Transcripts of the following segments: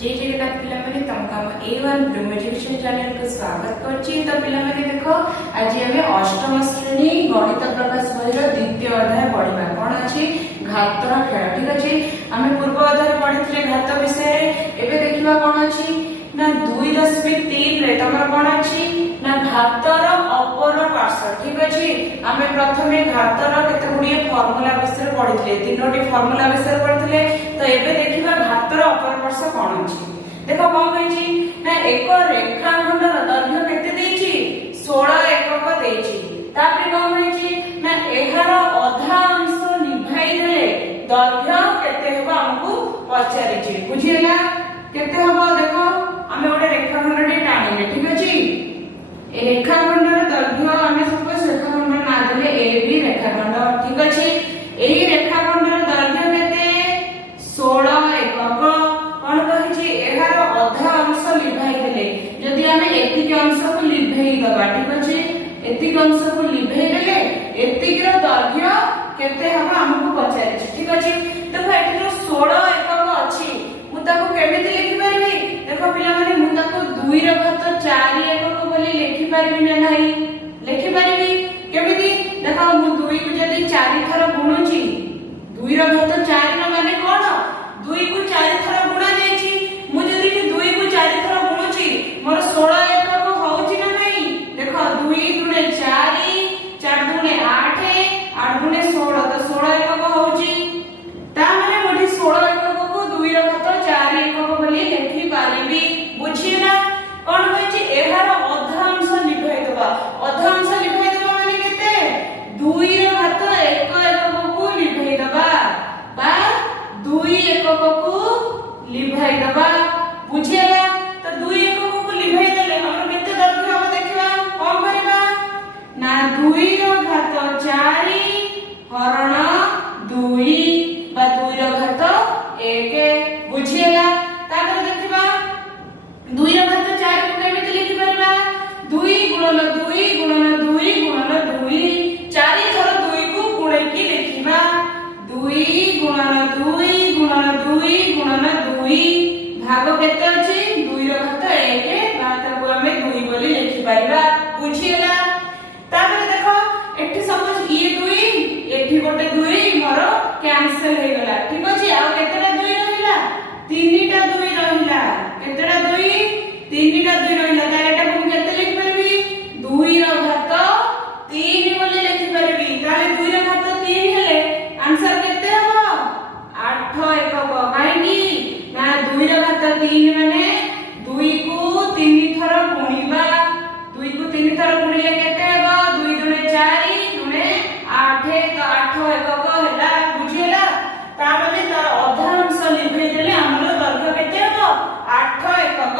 जय जगन्नाथ पिला माने तमका A1 ब्रह्म एजुकेशन चैनल को स्वागत करछि। तो पिला माने देखो आज हमें अष्टम श्रेणी गणित प्रकाश बही रो द्वितीय अध्याय पढिबा। कोन अछि घातर खेल। ठीक अछि, हमें पूर्व अध्याय पढिथिले घात विषय। एबे देखिबा कोन अछि ना 2.3 रे तमर कोन अछि ना घातर अपर पार्श्व। ठीक अछि, हमें प्रथमे घातर केते गुडिए फार्मूला विषय पढिथिले, तीनोटी फार्मूला विषय पढिथिले। तो एबे देखिबा घातर अपर पार्श्व कोन अछि। देखो कोन कहछि ना एक रेखाखंडर दैर्घ्य केते देछि 16 एकक देछि। तापर कोन कहछि ना एहार अधा अंश निभाई देले दैर्घ्य केते हेबा हमकु पचारिछि। बुझिला केते हबो देखो हमें ओटे रेखाखंडटी टाणिले। ठीक अछि, ए रेखाखंडर दैर्घ्य हमें सपोज रेखाखंड ना देले AB रेखाखंड। ठीक अछि, एही रेखाखंडर दैर्घ्य केते 16 एकक। कोन कहछि एहार अधा अंश लिभाई देले जदि हमें एतिक अंश को लिभाई दबा। ठीक अछि, एतिक अंश को लिभाई देले एतिक रो दैर्घ्य केते हबा हमकु पचारिछि। ठीक अछि, देखो एठी जो 16 एकक अछि मु ताको केमिति लिखि परिबि। देखो पिला माने मु ताको 2 रो घात 4 एकक बोली लिखि परिबि ना नाही? लिखि परिबि केमिति? देखो मु 2 को जदि 4 थर गुणुछि 2 रो घात 4 न माने कोन 2 को 4 थर गुणा जायछि। मु जदि 2 को 4 थर गुणुछि मोर 16 एकक होउछि ना नाही? देखो 2 गुणे 4 4 गुणे 8 8 गुणे 16 तो 16 एकक होउछि। ता माने मोठी 16 एकक को 2 रो घात 4 एकक बोली लिखि पारिबि। बुझिला कोन होइछि एहार अधा अंश लिभाई देबा। अधा अंश लिभाई देबा माने केते 2 रो घात 1 एकक को लिभाई देबा बा 2 एकक को लिभाई देबा। बुझिला तो 2 एकक को लिभाई देले हमर केते दैर्घ्य हम देखिबा। कोन करबा ना 2 रो घात 4 हरण 2 बा 2 रो घात 1। बुझिला तापर देखिबा 2 रो घात 4 को केमिति लिखि परबा 2 गुणन 2 गुणन 2 गुणन 2 4 थर 2 को गुणै की लिखिबा 2 गुणन 2 गुणन 2 गुणन 2 भाग केते अछि 2 रो घात 1 बा ताको हमें 2 बोली लिखि परबा। बुझिला तापर देखो एठी सपोज ये 2 एठी गोटे 2 मोर कैंसिल हे गला। ठीक अछि, आ केतेटा 2 रहिला 3टा 2 रहिला। केतेटा 2 3टा 2 रहिला। तार एटा हम केते लिखि परबी 2 रो घात 3 बोली लिखि परबी। ताले 2 रो घात 3 हेले आंसर केते हबो 8 एकक। काहेकि ना 2 रो घात 3 माने 2 को 3 थर गुणिबा। 2 को 3 थर गुणिले केते हबो 2 गुणे 4 गुणे 8 तो 8 एकक होला। बुझिला ता माने तार अधा अंश लिभाई देले हमर दैर्घ्य केते हबो 8 एकक।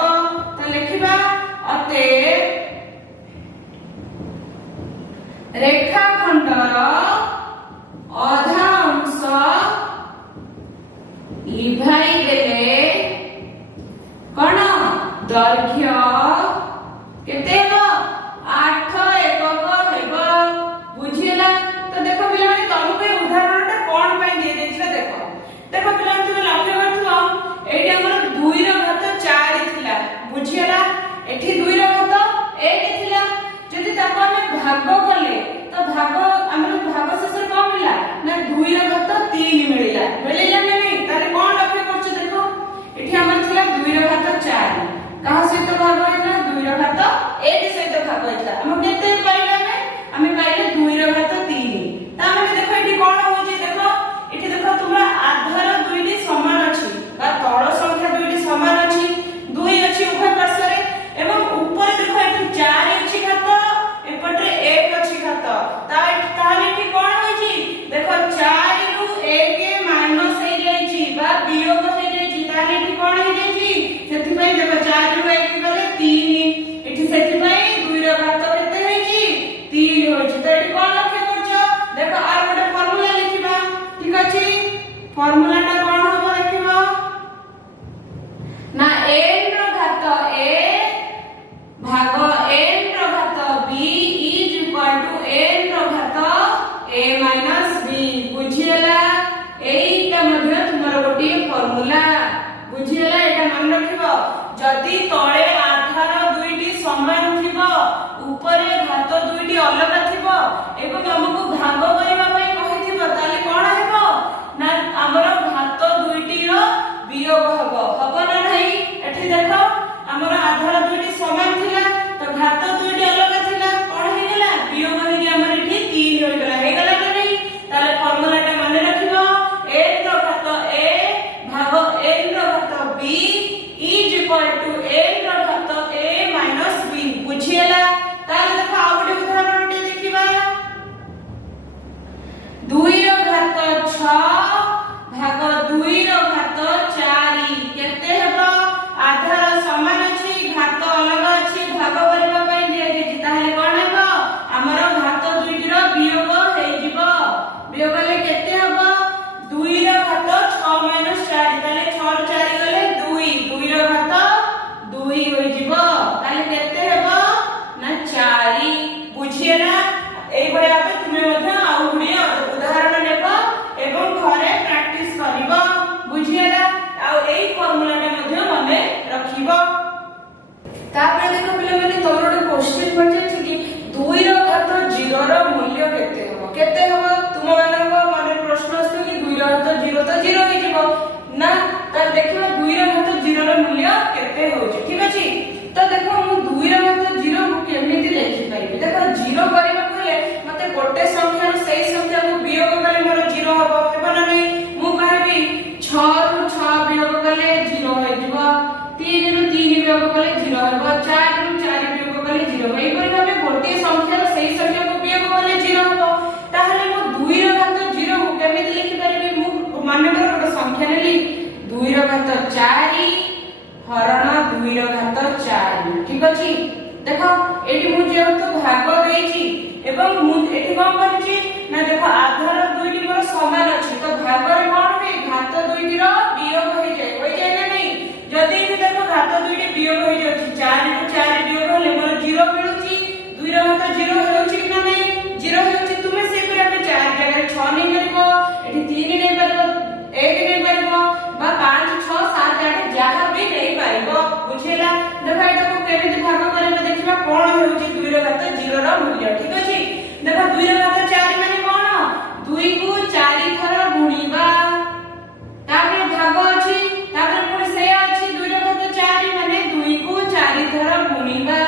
तो लिखिबा अते रेखाखंडर अधा अंश लिभाई देले कोन दैर्घ्य केते हबो 8 एकक हेबो। बुझिला तो देखो पिला माने तमके उदाहरणटा कोन पय दे देछला। देखो देखो पिला तुम लक्ष्य करथुवा एठी हमर 2 रो घात 4 थिला। बुझिला एठी 2 रो घात 1 थिला। जदि ताको हम भाग करले तो भाग हमर भाग शेष कोन मिला ना 2 रो घात 3 मिलिला। मिलिला नै ताले कोन लक्ष्य करछ। देखो एठी हमर थिला 2 रो घात 4 कहा सहित भाग होइला 2 रो घात 1 सहित भाग होइला। हम केते पाइला हमें पाइले 2 रो घात 3। ता माने देखो एठी कोन होउची। देखो एठी देखो तुमरा आधार 2टी समान अछि बा तळ संख्या 2टी समान अछि 2 अछि उभय पार्श्व रे एवं ऊपर देखो एठी 4 अछि घात एपटरे 1 अछि घात। ता ताले एठी कोन होइची देखो 4 रु 1 माइनस हे जाइची बा वियोग हे जाइची। ताले एठी कोन हे जाइची सेति पई देखो 4 रु 1 गले 3 एठी सेति पई 2 रो घात केते हेची 3 होइची। तो एठी कोन लक्ष्य करछ। देखो आर गोटे फार्मूला लिखिबा। ठीक अछि, फार्मूलाटा कोन हबो देखिबो ना n रो घात a भाग n रो घात b is equal to n रो घात a माइनस b। बुझियला एईटा मध्ये तुमर गोटे फार्मूला। बुझियला एटा मन रखिबो जदि तळे आधार दुईटी समान थिबो ऊपरे घात दुईटी अलग थिबो एवं हमकु भाग करिबा पई कहिथिबो ताले कोन हेबो ना हमर घात दुईटी रो वियोग हबो ना नहीं। एठी देखो हमर आधार दुईटी समान थिला तो घात दुईटी अलग थिला कोन हे गेला वियोग हे हमर एठी 3 होई गेला हे गेला ना नहीं। ताले फार्मूला टा मन रखिबो a रो घात a भाग n रो घात b is equal to a रो घात a माइनस b बुझियला। ताले देखो आ गोटे उदाहरण टे देखिबा 2 रो घात 6 भाग 2 रो घात 4 केते हेबो आधार समान अछि घात अलग अछि भाग करबा पई दिया गेछि ताले कोन हेबो हमर घात दुईटी रो वियोग हे जिवो वियोग ले केते हेबो 2 रो घात 6 माइनस 4 ताले 6 रो 4 गले 2 2 रो घात 2 होई जिवो ताले केते हेबो ना 4 बुझियला। एई भया पे तुमे मध्य आउ गुडिया उदाहरण नेबो एवं घरे प्रैक्टिस करिबो बुझियला। आ एई फार्मूला टा मध्य मने रखिबो। तापर देखो पिले माने तोर एक क्वेश्चन पड़े छै कि 2 रो घात 0 रो मूल्य केते हबो तुम मानक माने प्रश्न आछो कि 2 रो घात 0 तो 0 हे जिवो ना त देखिबा 2 रो घात 0 रो मूल्य केते होउछ ठीक अछि। तो देखो मु 2 रो घात 0 को केमिति लिखि पाइबे देखो 0 करबा पहिले मते गोटे संख्या रो सही संख्या को वियोग कले मोर 0 हबो हेबो ना नै। मु कहबी 6 रो 6 वियोग कले 0 हे जिवो 3 रो 3 वियोग कले 0 हेबो 4 रो 4 वियोग कले 0 एई परि भाबे गोटे संख्या रो सही संख्या को वियोग कले 0 हबो ताहले मु 2 रो घात 0 को केमिति लिखि परिबे मु माने कर गोटे संख्या नेली 2 रो घात 4 हरण 2 रो घात 4 ठीक अछि। देखो एठी मु जेहेतु भाग देइछि एवं मु एठी कोन करछि ना देखो आधार दुईटी मोर समान अछि तो भाग रे कोन हे घात दुईटी रो वियोग होई जाय ना नहीं। जदि देखो घात दुईटी वियोग होई जाय 4 रो 4 वियोग होले मोर 0 मिलुछि 2 रो घात 0 होउछि कि ना नहीं 0 होउछि तुमे से पुरा पे 4 जगह 6 नै करबो एठी 3 नै परबो 1 नै परबो बा 5 6 7 8 जहा भी नै परबो बुझिला। देखो एटा को केमिति भाग करबे देखिबा कोन होउछि 2 रो घात 0 रो मूल्य ठीक अछि। देखो 2 रो घात 4 माने कोन 2 को 4 थर गुणीबा तापर भाग अछि तापर पुଣି से अछि 2 रो घात 4 माने 2 को 4 थर गुणीबा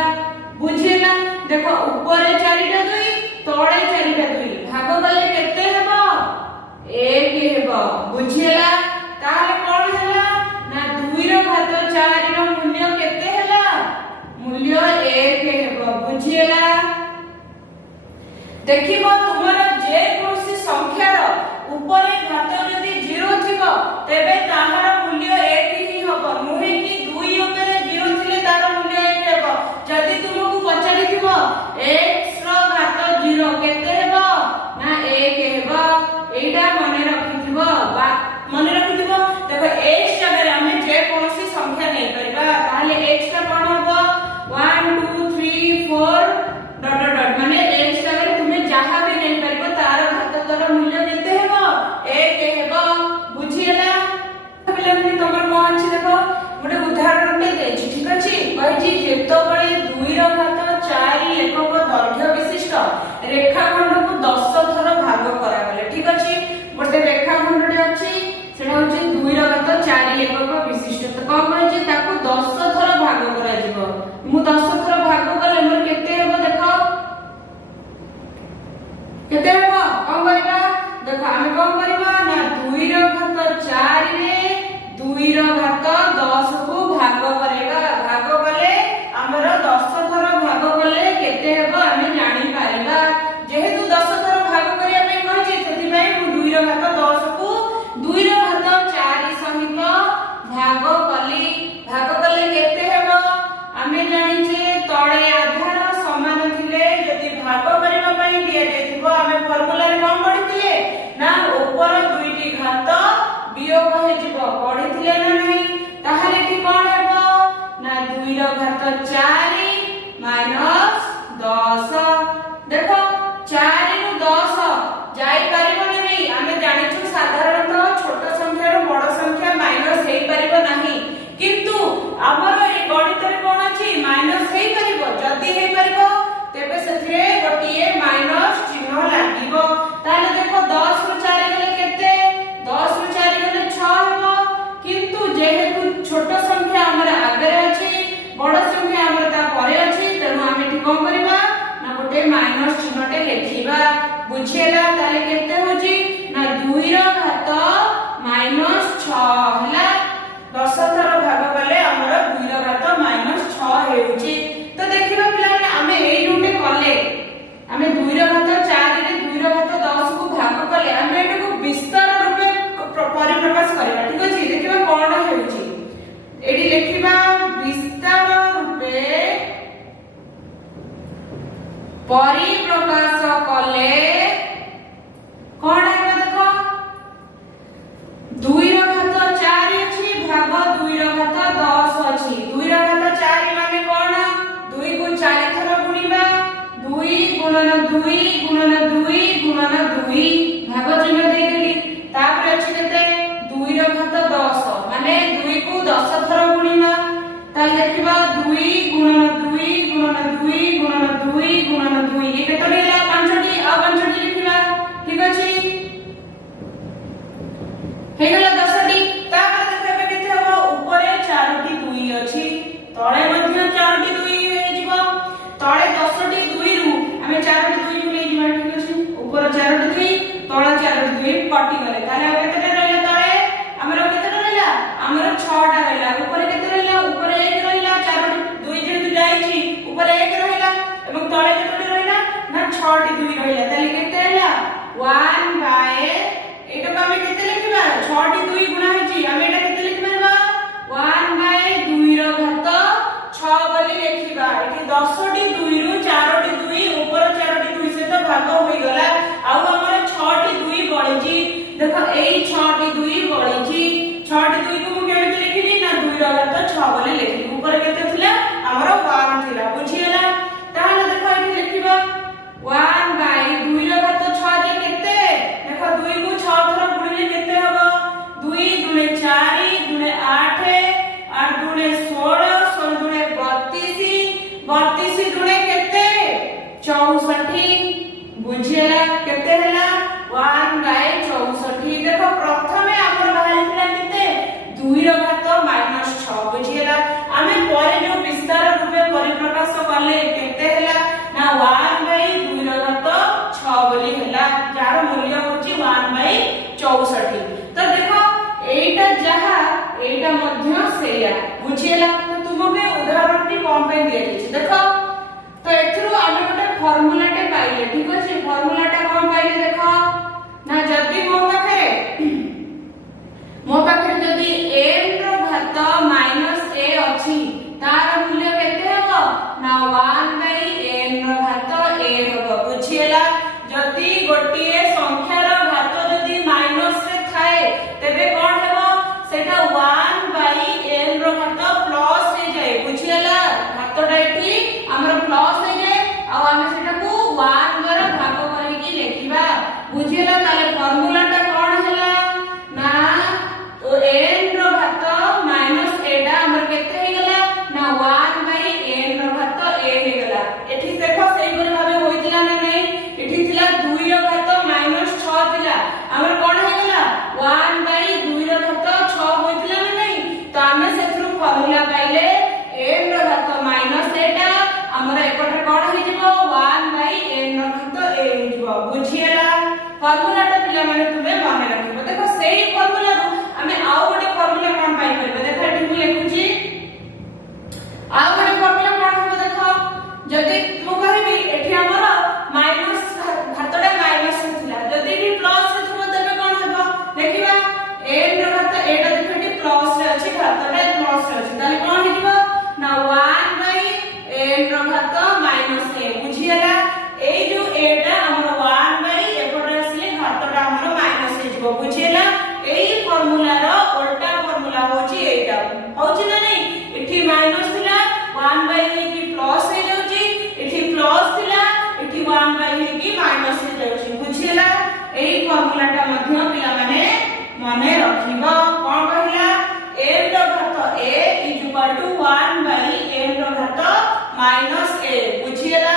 बुझिला। देखो ऊपर 4 टा 2 तळे 4 टा 2 भाग कले केते हेबो 1 हेबो बुझिला। ताले कोन हैला ना 2 रो घात 4 रो मूल्य केते हैला मूल्य 1 हेबो बुझिला। देखिबो तुमर जे कोसी संख्यार ऊपर घात यदि 0 थिबो तेबे ताहार मूल्य 1 ही हबो नुहे कि 2 ऊपर 0 थिले तार मूल्य 1 हेबो। जदि तुमको पछाडी थिबो x रो घात 0 केते हेबो ना 1 हेबो एटा मने रखिथिबो बा मने रखिथिबो। देखो x जगह हमें जे कोसी संख्या नै परिबा ताले x टा कोन हबो 1 2 3 4 डॉट डॉट डॉट माने x जगह तुमे जहा भी नै परिबो तार घात तर मूल्य केते हेबो 1 हेबो बुझियला। पिला माने तमर को अछि देखो गोटे उदाहरण पे देछि ठीक अछि कहि जेतो बळे 2 रो घात 4 एकक दैर्घ्य विशिष्ट रेखाखंड को 10 थर भाग करा गले ठीक अछि। गोटे रेखाखंडटे अछि सेटा होछि 2 रो घात 4 एकक विशिष्ट तो कोन कहै छै ताको 10 थर भाग करा जिवो मु 10 थर भाग करले मोर केते हेबो देखो केते हेबो कोन करबा देखो आमे कोन करबा ना 2 रो घात 4 रे 2 रो घात 10 को भाग करेगा भाग कले हमर 10 थर भाग कले केते हेबो आमे जानि पारिबा जेहेतु 10 थर भाग करिया पे कहै छै सेति पय 2 रो घात 10 को 2 रो घात 4 सहित भाग कले केते हेबो आमे जानि जे तळे आधार समान थिले यदि भाग करिबा पई दिया जायतिबो आमे फार्मूला रे कोन पढिथिले ना ऊपर दुईटी घात वियोग हे जिवो पढिथिले ना नहीं। ताहाले कि कोन हेबो ना 2 रो घात 4 माइनस 10 देखो 4 नु 10 जाई परिबो नहीं आमे जानिछु साधारणतः छोट संख्या रो बड़ संख्या माइनस हे परिबो नहीं किंतु ଆମର ଏ ଗଣିତରେ କଣ ଅଛି ମାଇନସ ହେଇ परिबो जदी हेई परिबो तेबे सेथिरे गोटिए माइनस चिन्ह लागिबो ताले देखो 10 रु 4 गले केते 10 रु 4 गले 6 हेबो किंतु जेहेतु छोट संख्या हमर आगे अछि बड़ संख्या हमर ता परे अछि तेनु हम एठी कोन करबा ना गोटे माइनस चिन्हटे लेखिबा बुझेला ताले केते होजी ना 2 रो घात माइनस 6 हला 10 थर भाग कले हमर 2 रो घात माइनस 6 हेउची तो देखिबा पिला हमें एई रूटे कले हमें 2 रो घात 4 रे 2 रो घात 10 को भाग कले हमें एटको विस्तार रूपे परिप्रकाश करबा ठीक अछि देखिबा कोन हेउची एडी लेखिबा विस्तार रूपे परिप्रकाश कले कोन हेबा देखो 2 रो घात 4 अछि भाग 2 रो घात 10 अछि 2 रो घात 4 माने कोन 2 को 4 थर गुणिबा 2 गुणन 2 गुणन 2 गुणन 2 भाग चिन्ह देई देली तापर अछि केते 2 रो घात 10 माने 2 को 10 थर गुणिबा ता देखिबा 2 गुणन 2 गुणन 2 गुणन 2 गुणन 2 ये केते लेला 5टी आ 5टी लिखिबा ठीक अछि हे गेला 10टी तापर देखबे केते हो ऊपरे 4टी 2 अछि तळे मध्य 4टी 2 हे जिवो तळे 10टी 2 रु हमें 4टी 2 ले जिवो ठीक अछि ऊपर 4टी 2 तळे 4टी 2 कटि गले ताले केते रहला तळे हमर केते रहला हमर 6टा रहला ऊपर केते रहला ऊपर 1 रहला 4टी 2 जेतु जाईची ऊपर 1 रहला एवं तळे केते रहला ना 6टी 2 रहला ताले केते रहला 1 बाय एटा हमें केते लिखिबा 6टी 2 गुणा होची हमें एटा केते लिखिबा 1 बाय 2 रो घात 6 बोली लिखिबा एठी 10टी 2 रु 4टी 2 ऊपर 4टी 2 से तो भाग होई गला आ हमर 6टी 2 बळीची देखो एई 6टी 2 बळीची 6टी 2 को मु केमिति लिखिली ना 2 रो घात 6 बोली लिखिली ऊपर केते थिला हमर 1 थिला बुझियला ताहले देखो एठी लिखिबा 1 बाय 2 रो घात 6 जे केते देखो 2 को 6 थर गुणिले केते हबो 2 गुणे 4 गुणे 8 8 गुणे 16 16 गुणे 32 32 गुणे केते 64 बुझियला केते हला 1 बाय 64 देखो प्रथमे हमर बाहरिला केते 2 रो घात माइनस 6 बुझियला हमें परे जो विस्तार रूपे परिप्रकाश करले केते हला ना 1 बाय 2 रो घात 6 बोली हला जार मूल्य होची 1 बाय 64 तो देखो एटा जहा एटा मध्य सेया बुझियला तो तुमके उदाहरणटी कोन पे दिया छै देखो तो एथरो हम गोटे फार्मूलाटे पाइले ठीक अछि फार्मूलाटा कोन पाइले देखो ना जदी मो पाखरे जदी n रो घात माइनस a अछि तार मूल्य केते हबो ना 1 बाय n रो घात a हबो बुझियला जदी गोटिए संख्या रो घात जदी माइनस रे थाए तेबे कोन हेबो सेटा 1 बाय n रो घात प्लस हे जाय बुझियला घातटा एठी हमर प्लस हे जाय आ हम सेटा को 1 द्वारा भाग करि कि लिखिबा बुझियला ताले फार्मूलाटा कोन हैला ना n रो घात माइनस एटा हमर केते हे गेला ना इक्वल टू 1 बाई n रो घात माइनस a बुझिएला।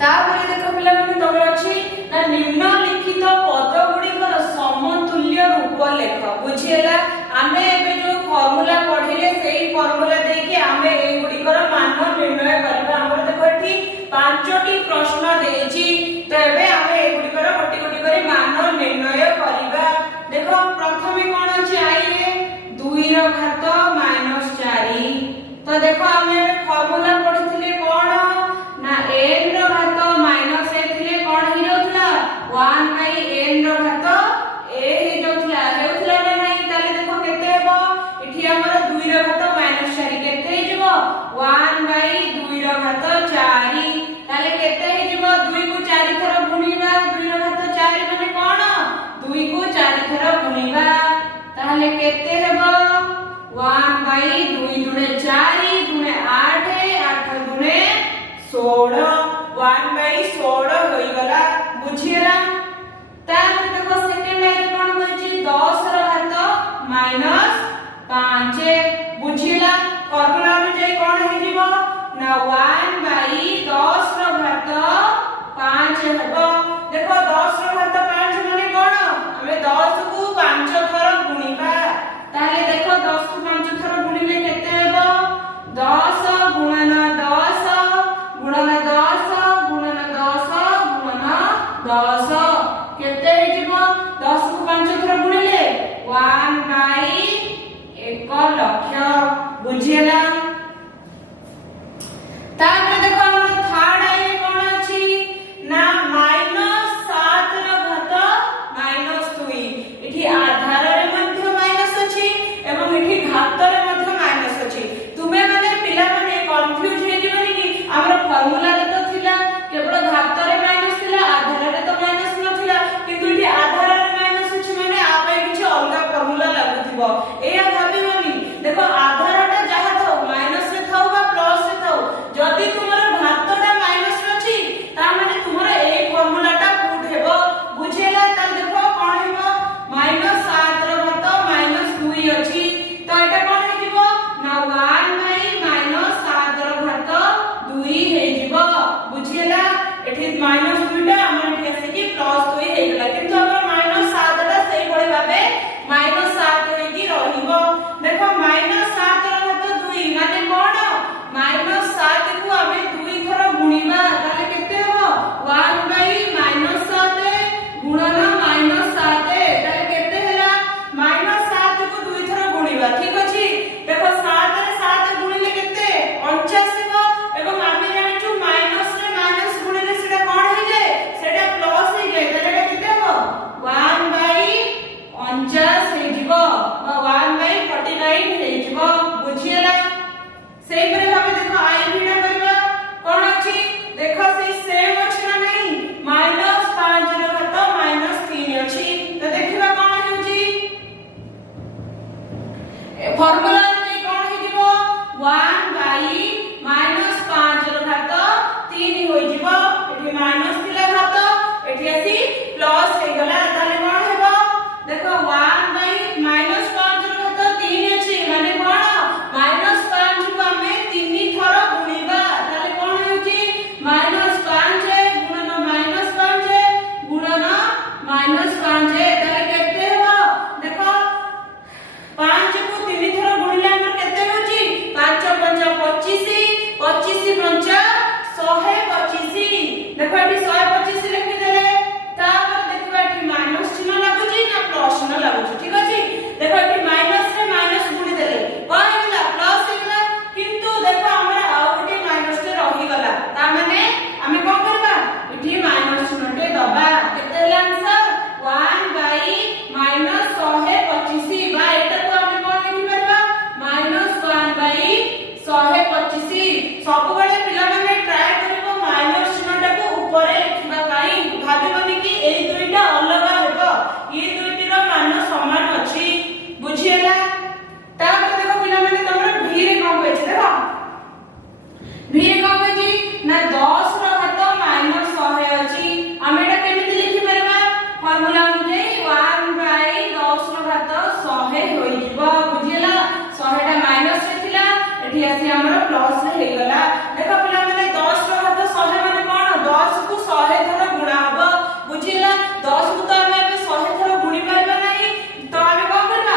तापर देखो पिला माने तबे अछि ना निम्नलिखित पद गुड़िकर समतुल्य रूप लेख बुझिएला। आमे एबे जो फार्मूला पढिले सेही फार्मूला देके आमे ए गुड़िकर मान निर्णय करबा। हमर देखो एठी पांचटी प्रश्न देछि तो एबे आमे ए गुड़िकर गोटी गोटी करी मान निर्णय करबा। देखो प्रथमे कोन अछि आइए 2 रो घात माइनस 4 तो देखो आमे फार्मूला पढिथिले कोन ना n रो घात माइनस a थिले कोन हि रहउतला 1 बाई n रो घात a हि रहउतला हेउतला ना नाही। ताले देखो केते हेबो इठी हमर 2 रो घात माइनस 4 केते हि जबो 1 बाई 2 रो घात 4 ताले केते हि जबो 2 को 4 थर गुणिबा 2 रो घात 4 माने कोन 2 को 4 थर गुणिबा ताले केते हेबो 1 बाई 2 गुणे 4 गुणे 8 8 गुणे 16 1 बाई 16 होई गला बुझिएला। तापर देखो सेकंड लाइन कोन होछि 10 रो घात माइनस 5 बुझिएला। फार्मूला में जे कोन हे जिवो ना 1 बाई 10 रो घात 5 हेबो। देखो 10 रो घात 5 माने कोन हमें 10 को 5 थर गुणिबा ताले देखो 10 को 5 थर गुणिले केते हेबो 10 गुणन 10 गुणन 10 गुणन 10 गुणन 10 केते हे जिवो 10 को 5 थर गुणिले 1 बाई 1 लक्ष बुझिएला। तापर देखो हमर थर्ड आइए कोन अछि ना माइनस 7 रो घात माइनस 2 इठी आधार रे मध्य माइनस अछि एवं इठी घात रे मध्य माइनस अछि। तुमे माने पिला माने कंफ्यूज हे जिवनी कि हमर फार्मूला रे तो थिला केवल घात रे माइनस थिला आधार रे तो माइनस नथिला किंतु इठी आधार रे माइनस अछि माने आपे किछ अलगा फार्मूला लागुथिबो एया भाबी मानी। देखो आधारटा जहा थाउ माइनस रे थाउ बा प्लस रे थाउ जदी तुमरो घातटा माइनस रे अछि ता माने तुमरो ए फार्मूलाटा पुट हेबो बुझेला। त देखो कोन हेबो माइनस 7 रो घात माइनस 2 अछि तो एटा कोन हे जिवो ना 1 बाई माइनस 7 रो घात 2 हे जिवो बुझेला। एठी माइनस 2 टा हमर एठी आसे कि प्लस 2 हे गेला किंतु हमर माइनस 7 टा सही भली भाबे माइनस 7 हे कि रहिबो। देखो माइनस 7 रो घात 2 माने कोन माइनस 7 को हमें 2 थर गुणिबा ताले केते हो 1 बाई माइनस 7 गुणन माइनस 7 ताले केते हैला माइनस 7 को 2 थर गुणिबा ठीक अछि। देखो 7 रे 7 गुणिले केते 49 हो एवं आमे जानिछु माइनस रे माइनस गुणिले सेटा कोन हे जाय सेटा प्लस हे जाय ताले केते हो 1 बाई 49 हे जिवो 1 बाई 49 हे जिवो बुझिएला। सेही परे भाबे देखो आई भिडा करबा कोन अछि देखो से सेम अछि ना नहीं माइनस 5 रो घात माइनस 3 अछि तो देखिबा कोन हेउची फार्मूला में कोन हे जिवो 1 बाई माइनस 5 रो घात 3 होई जिवो एठी माइनस थिला घात एठी आसी प्लस हे गला ताले कोन हेबो देखो 1 बाई माइनस 5 रो घात 3 अछि माने कोन माइनस 5 को हमें 3 थर गुणिबा ताले कोन हेउची माइनस 5 गुणन माइनस 5 गुणन माइनस 5 ताले केते हेबो देखो 5 को 3 थर गुणिले हमर केते होची 5 5 25 एठी आसी हमर प्लस रे हे गला। देखो पिला माने 10 रो घात 100 माने कोन 10 को 100 थर गुणा हबो बुझिला। 10 को तो हमें 100 थर गुणी पाइबा नाही तो हमें कोन करबा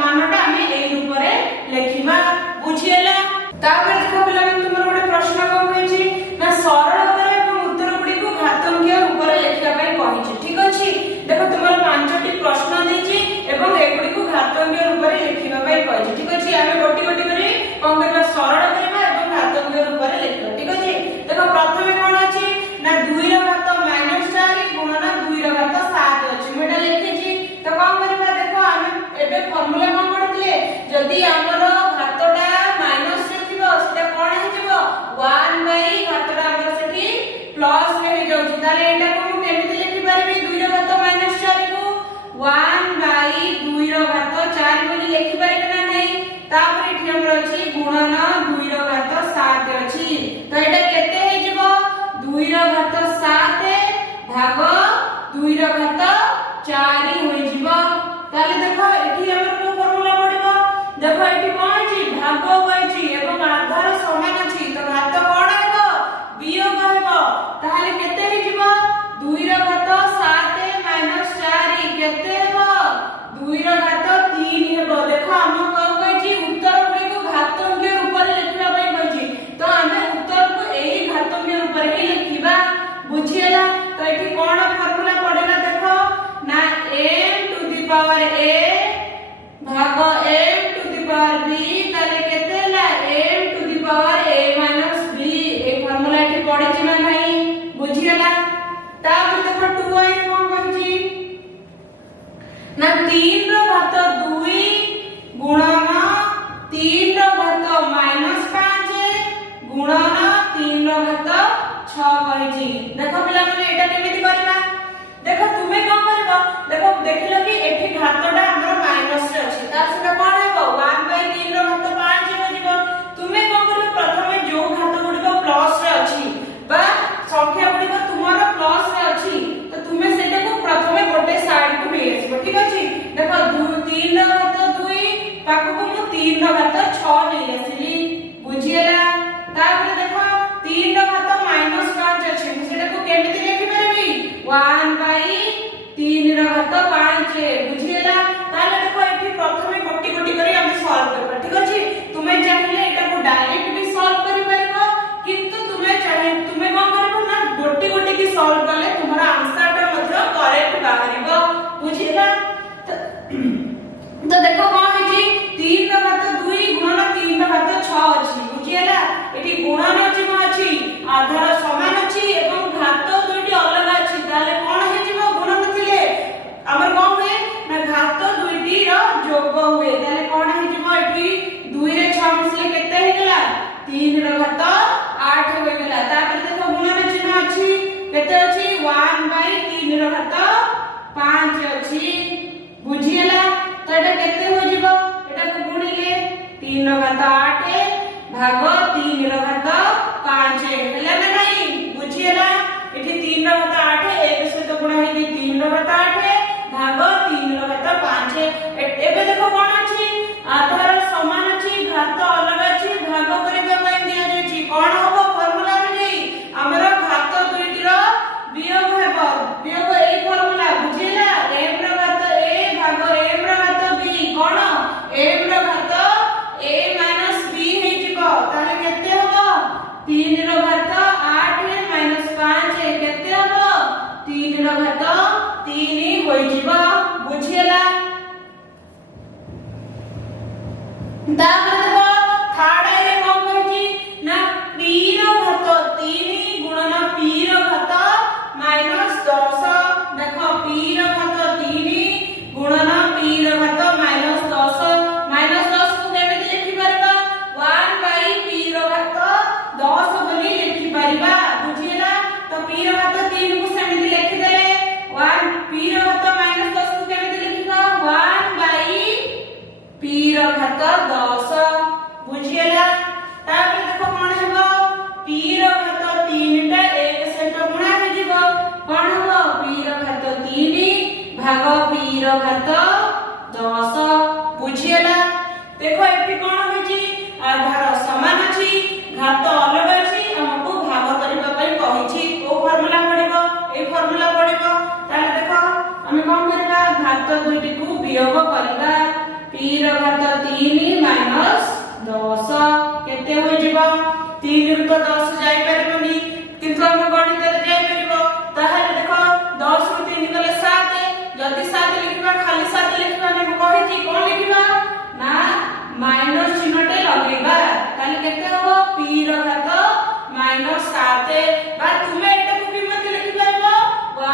मानटा हमें एई रूप रे लेखिबा बुझिला। तापर देखो पिला माने तुमर गोटे प्रश्न कोन होइछि ना सरल उत्तर एवं उत्तर गुडी को घातांकीय रूप रे लेखिबा पई कहिछि। ठीक अछि देखो तुमर 5टी प्रश्न देछि एवं एगुडी को घातांकीय रूप रे लेखिबा पई कहिछि। ठीक अछि हमें गोटी गोटी करी कोन करबा सरल करबा एवं घातांकीय रूप रे लेखिबा। ठीक अछि देखो प्रथमे कोन अछि ना 2 रो घात -4 गुणन 2 रो घात 7 अछि मेटा लेखिछि। तो कोन करबा देखो हम एबे फार्मूला कोन पढितले जदी हमर घातटा माइनस रे थिबो सेटा कोन हे जिवो 1 बाई घातटा हमर सेठी प्लस रे हे जाउछि। ताले एटा को केमिति लिखि पारिबी 2 रो घात -4 को 1 बाई 2 रो घात 4 बोली लिखि पारिबे ना नै। तापर एठी हमर अछि गुणन 2 रो घात 7 अछि तो एटा केते हे जिवो 2 रो घात 7 भाग 2 रो घात 4 होई जिवो। ताले देखो एठी हमर को फार्मूला पडिबो देखो एठी कोन अछि भाग होइछि एवं आधार समान अछि तो घात कोन हेबो वियोग हेबो। ताले केते हे जिवो 2 रो घात 7 -4 केते हेबो 2 रो घात 3 हेबो। देखो हम कोन कहिछि उत्तर गुडी को घातांकीय रूप रे लिखिबा पई कहिछि तो हमें उत्तर को एही घातांकीय रूप रे ही लिखिबा बुझियला। तो एठी कोन फार्मूला पडेला देखो ना m to the power a भाग m to the power b ताले केते ला m to the power a minus b ए फार्मूला एठी पडिछि ना नाही बुझियला। तापर देखो 2i कोन कहिछि ना 3 रो घात 2 गुणन 3 रो घात -5 गुणन 3 रो घात 6 कहिछि। देखो पिला माने एटा केमिति करबा देखो तुमे कोन करबो देखो देखिलो कि एठी घातटा हमर माइनस रे अछि तार सेटा कोन हेबो 1 बाई 3 रो घात 5 हो जिवो। तुमे कोन करबो प्रथमे जो घात गुडी को प्लस रे अछि बा संख्या गुडी को तुमर प्लस रे अछि तो तुमे सेटा को प्रथमे गोटे साइड को नै आसीबो। ठीक अछि देखो 3 रो घात 2 पाको को मु 3 रो घात 6 नै आसीली बुझियला। तापर देखो 3 रो घात -5 अछि मु सेटा को केमिति लिखि परबी 1 बाई 3 रो घात 5 बुझियला। ताले देखो एठी प्रथमे गोटी गोटी करी हम सॉल्व करबा। ठीक अछि तुमे चाहिले एटा को डायरेक्ट भी सॉल्व करि परबो किंतु तुमे चाहे तुमे कोन करबो ना गोटी गोटी की सॉल्व करले तुम्हारा आंसर टा मध्य करेक्ट बाहरिबो बुझियला। तो देखो कोन होछि 3 रो घात 2 गुणन 3 रो घात 6 अछि बुझियला। एठी गुणन अछि आधार समान अछि एवं घात दुइटी अलग अछि ताले कोन हे जिवो गुणन थिले हमर कोन होय ना घात दुइटी रो योग होय ताले कोन हे जिवो एठी 2 रे 6 मिसले केते हे गेला 3 रो घात 8 होय गेला। तापर देखो गुणन चिन्ह अछि केते अछि 1 बाई 3 रो घात 5 अछि बुझियला। तो एटा केते हो जिवो एटा को गुणिले 3 रो घात 8 भाग 3 रो घात 5 हेला ना नाही बुझियला। एठी 3 रो घात 8 एक सहित गुणा हे 3 रो घात 8 भाग 3 रो घात 5 एबे देखो कोन अछि आधार समान अछि घात अलग अछि भाग करबा पई दिया जायछि कोन होबो फार्मूला रे हमरा घात दुइटी रो वियोग हेबो वियोग एई फार्मूला बुझियला m रो घात a भाग m रो घात b कोन m रो घात a - b हे जिवो ताले केते होबो 3 रो घात 8 -5 केते होबो 3 रो घात 3 होई जिवो बुझियला। तापर देखो थर्ड रे कोन कहछि ना p रो घात 3 गुणन p रो घात -10 देखो p रो घात 3 गुणन p रो घात -10 को केमिति लिखि परबा 1 बाई p रो घात 10 बोली लिखि परबा बुझियला। तो p रो घात 3 को सेमिति लिखि देले 1 p रो घात -10 को केमिति लिखिबा 1 बाई p रो घात 10 बुझियला। तापर देखो कोन हेबो p रो घात 3 टा एक सहित गुणा हे जिवो कोन हेबो p रो घात 3 भाग p रो घात 10 बुझियला। देखो एठी कोन होछि आधार समान घात अलग अछि हमको भाग करबा पई कहिछि को फार्मूला पड़िबो ए फार्मूला पड़िबो ताले देखो हम कोन करबा घात दुईटी को वियोग करबा p रो घात 3 माइनस 10 केते हो जिवो 3 रु तो 10 जाई परबनी किंतु हम गणित रे जाई परबो ताहाले देखो 10 रु 3 गले 7 जदी 7 लिखबा खाली 7 लिखबा हम कहिछि कोन लिखबा ना माइनस चिन्हटे लगेबा ताले केते हो p रो घात माइनस 7 बा तुमे एटा को भी मत लिखि परबो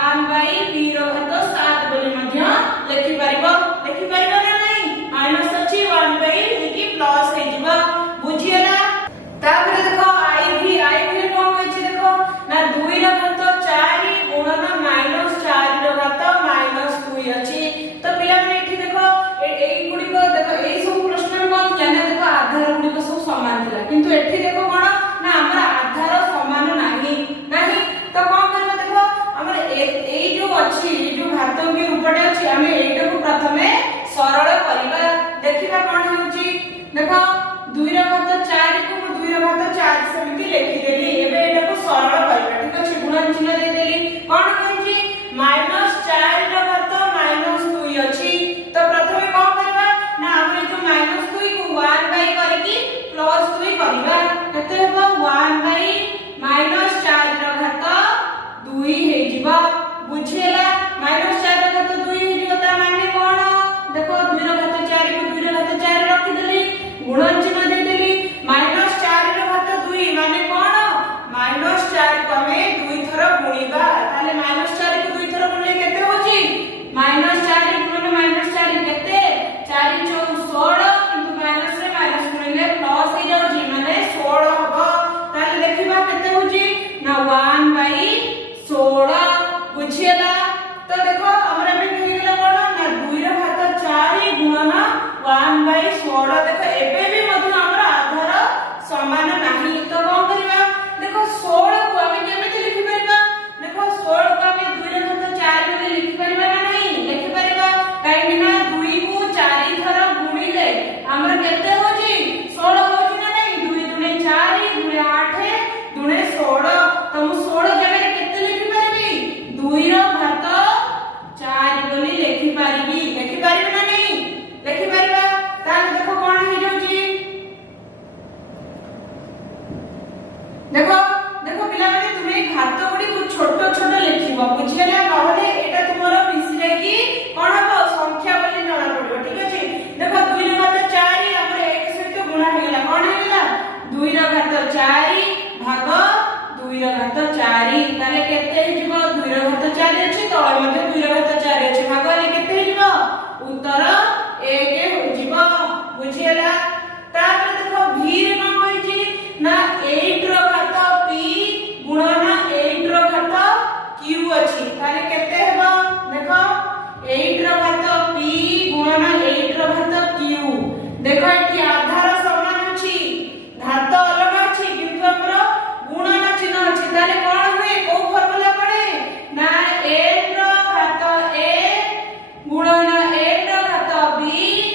1 बाय p रो घात 7 बोली मध्य लिखि परबो ना नहीं माइनस अछि 1 बाय लिखि प्लस हे जिवो बुझियला तापर देखो आई भी कोन होय छै देखो ना 2 रो घात 4 गुणन माइनस 4 रो घात माइनस 2 अछि तो पिला माने एठी देखो एई गुडी को देखो एई सब प्रश्न कोन जाने देखो आधार गुडी को सब समान थिला किंतु एठी देखो कोन ना हमरा आधार समान नाही तो कोन करबा देखो हमरा एई जो अछि जो घात के रूपटे अछि हमें एटा को प्रथमे सरल करिबा देखिबा कोन होछि देखो 2 रो घात 4 को 2 रो घात 4 समिति लिखि देली एबे एटा को सरल करिबा ठीक अछि गुणन चिन्ह दे देली कोन होछि माइनस 4 रो घात माइनस 2 अछि तो प्रथमे कोन करबा ना हमरे जो माइनस 2 को 1 बाय करके प्लस 2 करबा केते हो 1 बाय माइनस 4 रो घात 2 हे जिबा बुझेला माइनस 4 रो घात 2 हे जिबा ता माने कोन देखो 2 रो घात 4 को 2 रो घात 4 रखि देली गुणन चिन्ह दे देली माइनस 4 रो घात 2 माने कोन माइनस 4 को हमें 2 थरो गुणीबा ताले माइनस 4 को 2 थरो गुणले केते होची माइनस 4 गुणन माइनस 4 केते 4 4 16 किंतु माइनस रे माइनस गुणले प्लस हे जाउची माने 16 हबो ताले देखिबा केते होची ना 1 बाय 16 बुझियला तो देखो हमरा भी कहिला कोन ना 2 रो घात 4 गुणन 1 बाय 16 देखो एबे भी मध्य हमरा आधार समान नाही तो कोन करबा देखो 16 को हम केमिति लिखि परबा देखो 16 को हम 2 रो घात 4 बोली लिखि परबा ना नहीं लिखि परबा काहे ना 2 को 4 थरा गुणिले हमरा केते होची 16 होची ना नहीं 2 दुने 4 दुने 8 दुने 16 तो मु 16 जगह केते लिखि परबी 2 रो घात 4 बोली लिखि परबी ना नहीं लिखि परबा ताले देखो कोन हे जाउची देखो देखो पिला माने तुमे घात गुडी को छोटो छोटो लिखिबो बुझियला कहले एटा तुमरो मिसिरे की कोन हबो संख्या बोली जणा पड़िबो ठीक अछि देखो 2 रो घात 4 हमरे 1 सहित गुणा हेला कोन हेला 2 रो घात 4 भाग 2 रो घात 4 ताले केते हिजबो 2 रो घात 4 अछि तो मध्ये 2 रो घात 4 अछि भाग रे केते हिजबो उत्तर 1 होजिबो बुझियला तापर देखो v रे कोन होइछि ना 8 रो घात p गुणन 8 रो घात q अछि ताले केते हेबो देखो 8 रो घात p गुणन 8 रो घात q देखो एठी आधार समान अछि घात अलग अछि किंतु हमरो गुणन चिन्ह अछि ताले कोन होय को फार्मूला पड़े ना n रो घात a गुणन n रो घात b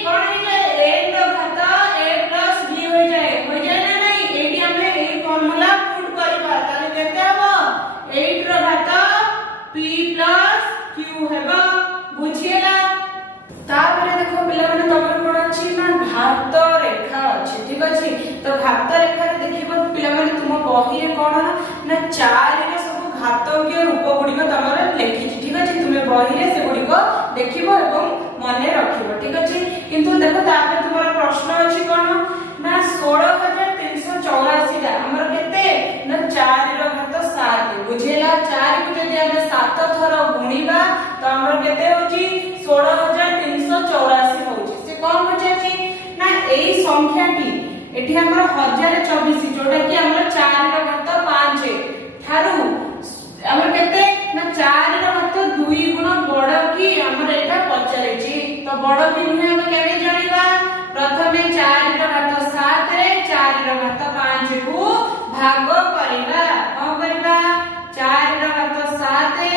कोन हे जाय n रो घात a प्लस b हो जाय ना नहीं एठी हमें ए फार्मूला पुट करबा ताले केते हबो 8 रो घात p प्लस q हेबो बुझियला तापर देखो पिला माने तमर कोन अछि ना घात रेखा अछि ठीक अछि तो घात रेखा रे देखिबो पिला माने तुम बही रे कोन ना 4 रे सब घात के रूप गुडी को तमर लिखि ठीक अछि तुमे बही रे से गुडी को देखिबो एवं माने रखिबो ठीक अछि किंतु देखो तापर तुमर प्रश्न अछि कोन ना 16384 टा हमर केते ना 4 रो घात 7 बुझेला 4 को जदि हम 7 थरो गुणीबा तो हमर केते होची 16384 होची से कोन होची ना एई संख्याटी एठी हमर 1024 जोटा कि हमर 4 रो घात 5 थारु हमर केते ना 4 रो घात 2 गुण बड़ कि हमर एटा पचारे छी तो बड़ भी नुहे हम केबे जानिबा प्रथमे 4 रो घात 7 रे 4 रो घात 5 को भाग करिबा कोन करिबा 4 रो घात 7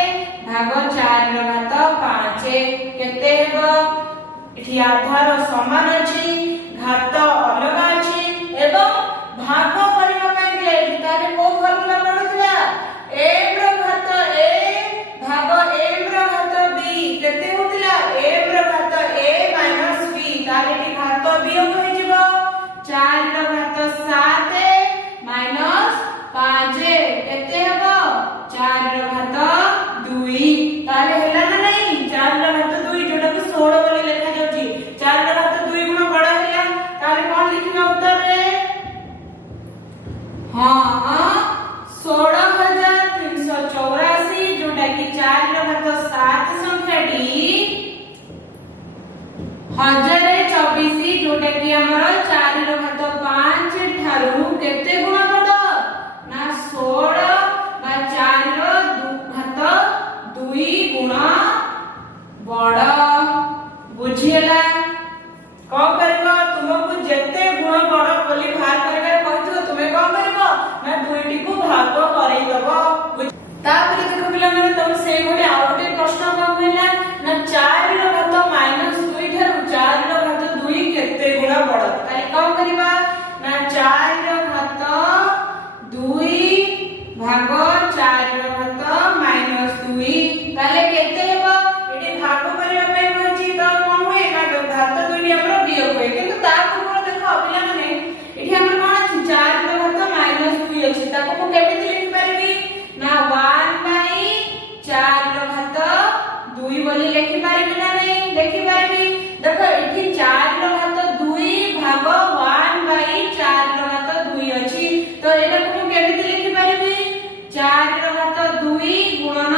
भाग 4 रो घात 5 केते हेबो एठी आधार समान अछि घात अलग अछि एवं भाग करिबा भाग करैदबो। तापर देखो पिला माने तुम से गोटे आ गोटे प्रश्न कम होला ना 4 रो घात -2 ठारू 4 रो घात 2 केते गुणा बड़ ताले कम करबा ना 4 रो घात 2 भाग 4 रो घात -2 ताले केते हेबो एटी भाग करबा पय होची तो कोन होय ना घात 2 टी हमर वियोग होय किंतु ता पूर्व देखो पिला माने एटी हमर कोन अछि 4 रो घात -2 अछि ताको को केमिति लिखि परबी ना 1/4 रो घात 2 बोली लिखि पारिबी ना नहीं लिखि पारिबी। देखो एठी 4 रो घात 2 भाग 1/4 रो घात 2 अछि तो एटा को केमिति लिखि पारिबी 4 रो घात 2 गुणन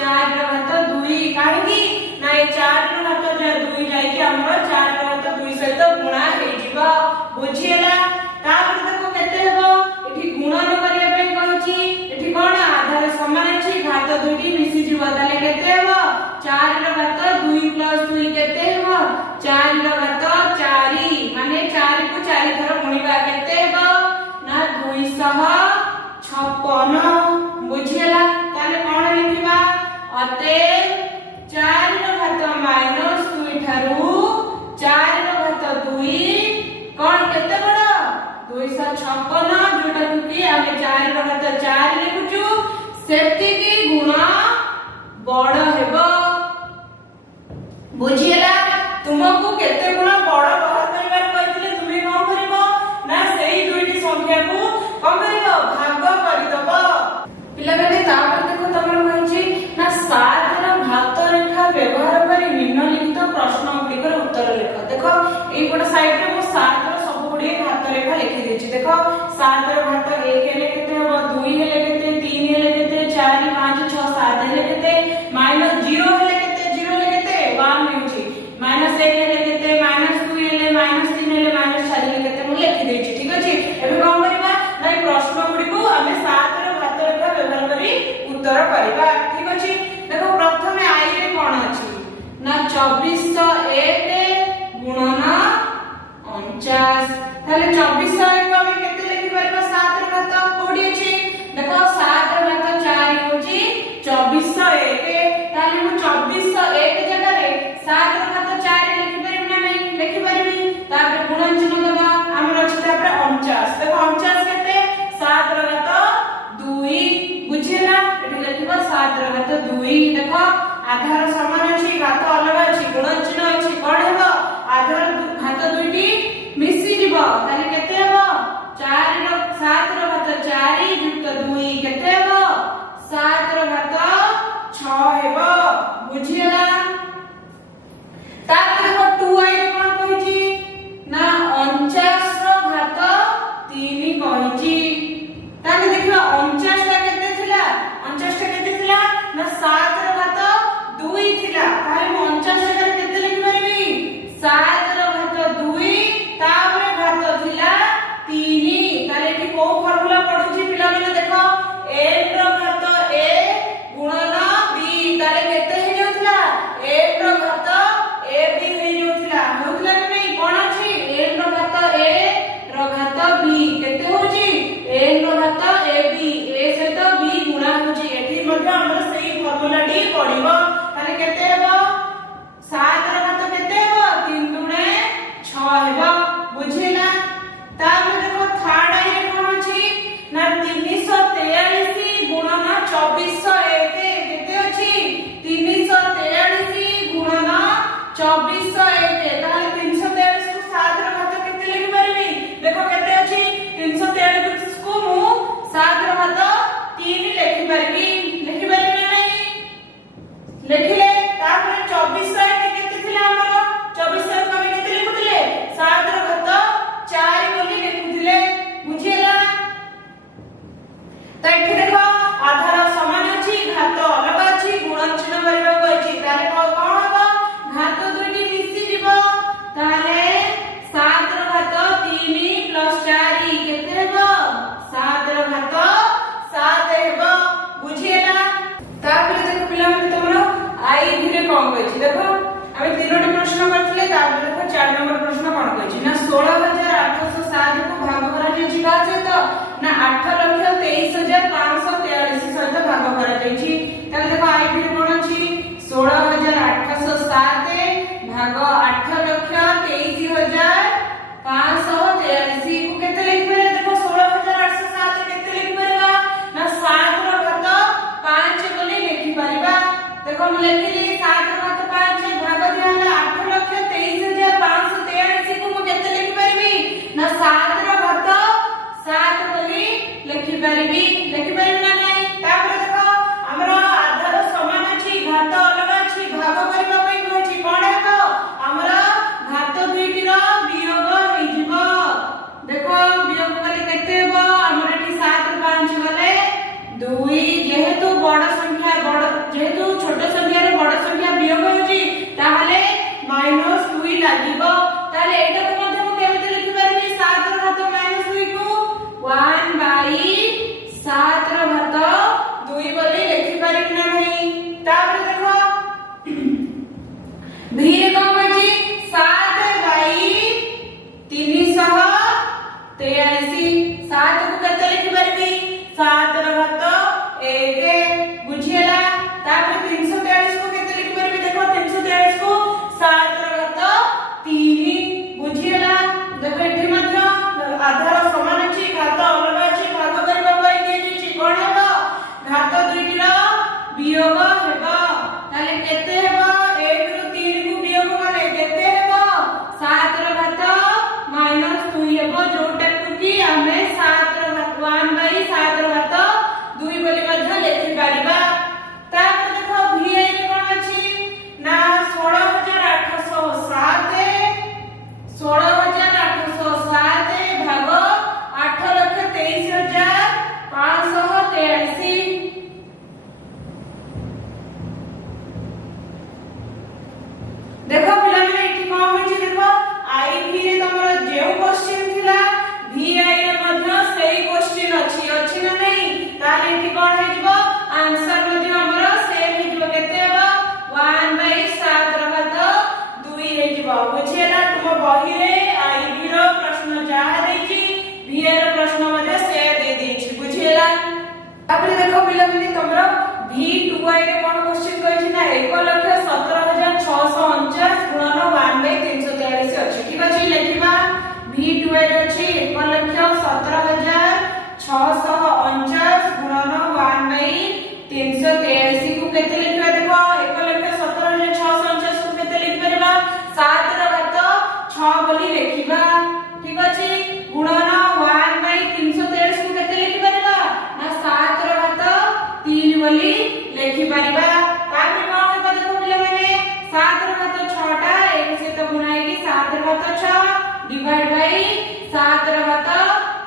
4 रो घात 2 काहेकि ना ए 4 रो घात 2 जाई कि हमर 4 रो घात 2 सहित गुणा हे जिवो बुझियला। तापर देखो केते हेबो एठी गुणन करिया पय कहूची एठी कोन आधार समान अछि घात 2 टी मिसि जिवो ताले केते हेबो 4 रो घात 2 + 2 केते हेबो 4 रो घात 4 माने 4 को 4 थर गुणिबा केते हेबो ना 256 बुझियला। ताले कोन लिखिबा अते 4 रो घात -2 ठारू 4 रो घात 2 कोन केते बड़ 256 जोटा कि आमे 4 रो घात 4 लिखुचु सेति की गुणा बड़ हेबो बुझियला। तुमको केते गुणा बड़ बाहर करबार कहथिले तुमे कोन करिवो ना सेही दुईटी संख्या को कोन करिवो भाग करिदबो। पिला माने तापर देखो तमर कहछि ना 7 रो घात रेखा व्यवहार करी निम्नलिखित प्रश्न गुड़िकर उत्तर लिख। देखो एई पट साइड रे मो 7 रो सब गुडी घात रेखा लिखि देछि। देखो 7 रो घात 1 हेले केते हबो 2 हेले केते 3 हेले केते 4 5 6 7 हेले केते -0 हेले केते 0 हेले केते 1 हेउछि -1 हेले केते -2 हेले -3 हेले -4 हेले केते मु लिखि देछि। ठीक अछि एबे कोन करबा नै प्रश्न गुडी को हमें 7 रो घात रेखा व्यवहार करी उत्तर करबा। ठीक अछि देखो प्रथमे आई रे कोन अछि ना 2401 गुणन 49 ताले 2401 हमें केते लिखि परबा 7 रो घात कोडी अछि देखो 7 रो घात 4 होछि 2401 ताले मु 2401 जगह रे 7 रो घात 4 लिखि परबी ना नहीं लिखि परबी तापर गुणन चिन्ह दबा हमर अछि तापर 49 देखो 49 केते 7 रो घात 2 बुझिला एठी लिखिबा 7 रो घात 2 देखो आधार समान अछि घात अलग अछि गुणन चिन्ह अछि कोन हेबो आधार घात 2 टी मिसि जिवो ताले केते हेबो 4 रो 7 रो घात 4 युक्त 2 केते हेबो 7 रो घात 6 हेबो बुझिला। तापर देखो 2i रे कोन कहिछि ना 49 रो घात 3 कहिछि ताले देखो 49 टा केते थिला 49 टा केते थिला ना 7 रो घात 2 थिला ताले 49 टा केते लिखि परबी 7 रो घात 2 तापर घात थिला 3 ताले एठी को फार्मूला पढुछि पिला माने देखो n रो घात a गुणन b ताले केते हे जोथिला n रो घात a b हे जोथिला होतला नै कोन अछि n रो घात a रो घात b केते होछि n रो घात a b a सहित b गुणा होछि एठी मध्ये हमर सेही फार्मूला टी पडिबो ताले केते हेबो 7 रो घात केते हेबो 3 गुणे 6 हेबो बुझिला। तापर देखो थर्ड आई रे कोन अछि ना 343 गुणन 2401 केते अछि 343 गुणन 2401 ताले 343 को 7 रो घात केते लिखि परबी देखो केते अछि 343 को मु 7 रो घात 3 लिखि परबी ना नहीं लिखिले। तापर 2401 केते थिला हमर 2401 कमे केते लिखुथिले 7 रो घात 4 बोली लिखुथिले बुझिला। त एठी देखो आधार समान अछि घात अलग अछि गुणन चिन्ह करबा को अछि ताले कोन हबो घात 2 टी मिसि जिवो ताले 7 रो घात 3 + 4 केते हेबो 7 रो घात जेहेतु छोट संख्या रे बड़ संख्या वियोग होची ताहले -2 लागिबो ताहले एटा को मध्ये मु केमिति लिखि परबी 7 रो घात -2 को 1/7 रो घात 2 बोली लिखि परबी ना नहीं। तापर देखो भी रे कोन होची 7/383 7 को केते लिखि परबी 7 रो घात 1 बुझियला। तापर 343 को केते लिखि परबी देखो 343 को 7 रो घात 3 बुझियला। देखो एठी मध्य आधार समान अछि घात अलग अछि भाग करबा पई दिछि कोन हेबो घात दुइटी रो वियोग हेबो ताले केते हेबो 1 रो 3 को वियोग माने केते हेबो 7 रो घात -2 हेबो जोटा कि हमें 7 रो घात 1/7 रो घात 2 बोली मध्य लिखि परिबा। तापर देखो भिए रे कोन अछि ना 16807 भाग 8,23,583 देखो पिला माने एठी कोन होछि देखो आई भी रे तमरो जेउ क्वेश्चन थिला भी आई रे मध्य सेही क्वेश्चन अछि ना नहीं ताले एठी कोन हे जिवो आंसर मध्य हमरो सेम हे जिवो केते हेबो 1/7 रो घात 2 हे जिवो बुझियला। तुम बही रे आई भी रो प्रश्न जा देछि भी रो प्रश्न मध्य से दे देछि बुझियला। तापर देखो पिला माने तमरो भी 2i रे कोन क्वेश्चन कहिछि ना 1,17,649 गुणन 1/343 अछि ठीक अछि लिखिबा भी 2i रे अछि 1,17,649 गुणन 1/343 को केते लिखिबा देखो 1,17,649 को केते लिखि परबा 7 रो घात 6 बोली लिखिबा ठीक अछि गुणन 1/343 को केते लिखि परबा ना 7 रो घात 3 बोली लिखि परबा। तापर कोन हेबा देखो पिला माने 7 रो घात 6 टा 1 से तो गुणाएगी 7 रो घात 6 डिवाइड बाय 7 रो घात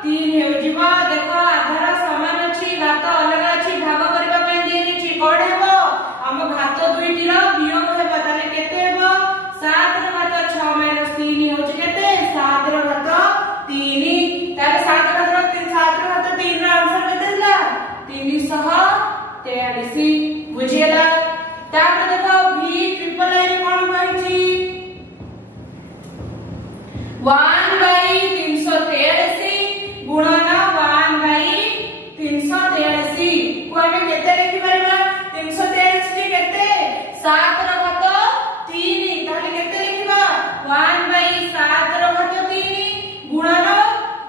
3 हे जिवो देखो आधार समान अछि घात अलग अछि भाग करबा पय दिछि कोन हेबो हम घात दुइटी रो वियोग हेबा ताले केते हेबो 7 रो घात 6 - 3 होछि केते 7 रो घात 3 ताले 7 रो घात 3 रो आंसर केते दिला 343 बुझियला। तापर देखो भी ट्रिपल आई रे कोन कहछि 1/383 गुणन 1/383 को हम केते लिखि परबा 383 केते 7 रो घात 3 ताले केते लिखिबा 1/7 रो घात 3 गुणन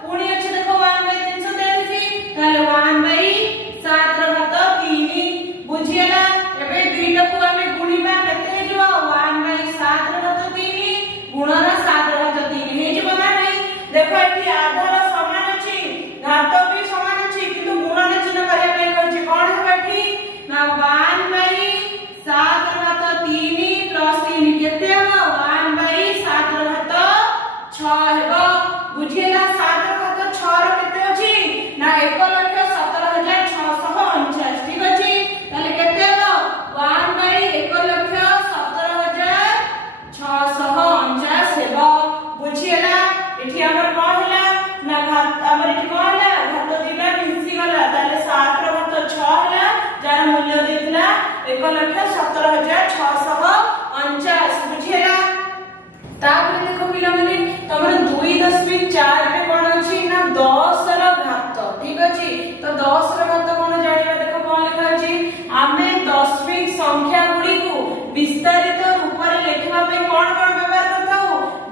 पुणी अछि देखो 1/383 ताले 1/7 रो घात 3 बुझियला। एबे दुइटा को हमें गुणिबा केते जिवो 1/7 रो घात 3 गुणन 7 रो घात 3 हे जिवो ना नहीं देखो एठी आधार समान अछि घात भी समान अछि किंतु गुणन चिन्ह करिया पे कहछि कोन हेबा एठी ना 1/7 रो घात 3 प्लस 3 केते हेबो 1/7 रो घात 6 हेबो बुझियला। 7 रो घात 6 रो केते अछि ना 1,17,649 ठीक अछि ताले केते हेबो 1/1,17,649 हेबो बुझियला। एठी हमर कोन होला ना घात हमर एठी कोन होला घात दिला मिसी गला ताले 7 रो घात 6 होला जार मूल्य देथिला 1,17,649 बुझियला। तापर देखो पिला माने तमर 2.4 रे कोन अछि ना 10 रो घात ठीक अछि तो 10 रो घात कोन जानिबा देखो कोन लिखा अछि आमे दशमिक संख्या गुडी को विस्तारित रूप रे लिखबा पे कोन व्यवहार करथाउ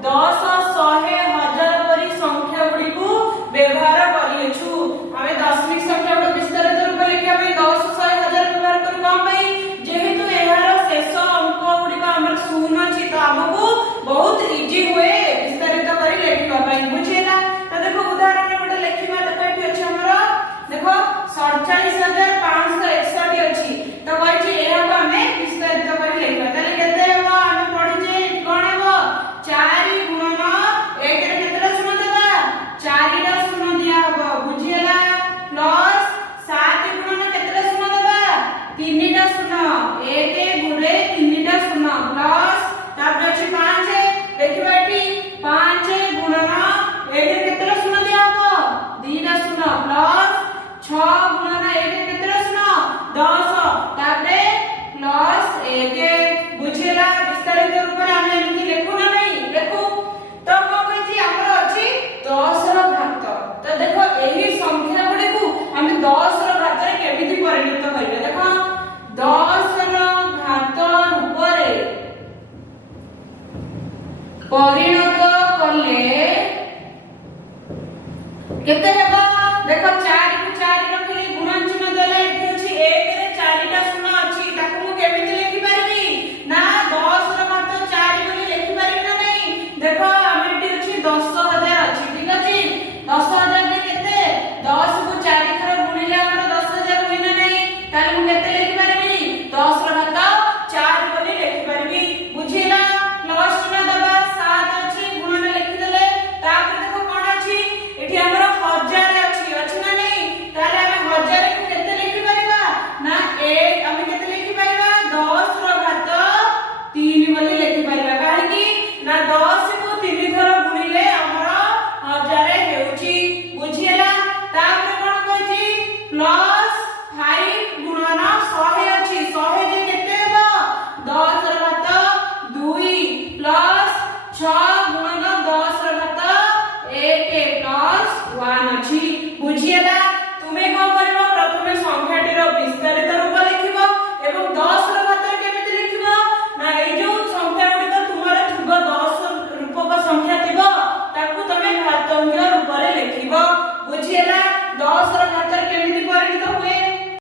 10 100 1000 परि संख्या गुडी को व्यवहार करियछु आमे दशमिक संख्या को विस्तारित रूप रे लिखबा पे 10 100 1000 व्यवहार कर कोन पई जेहेतु एहार शेष अंक गुडी को हमर 0 अछि तो हमको बहुत इजी କେତେ ହେବ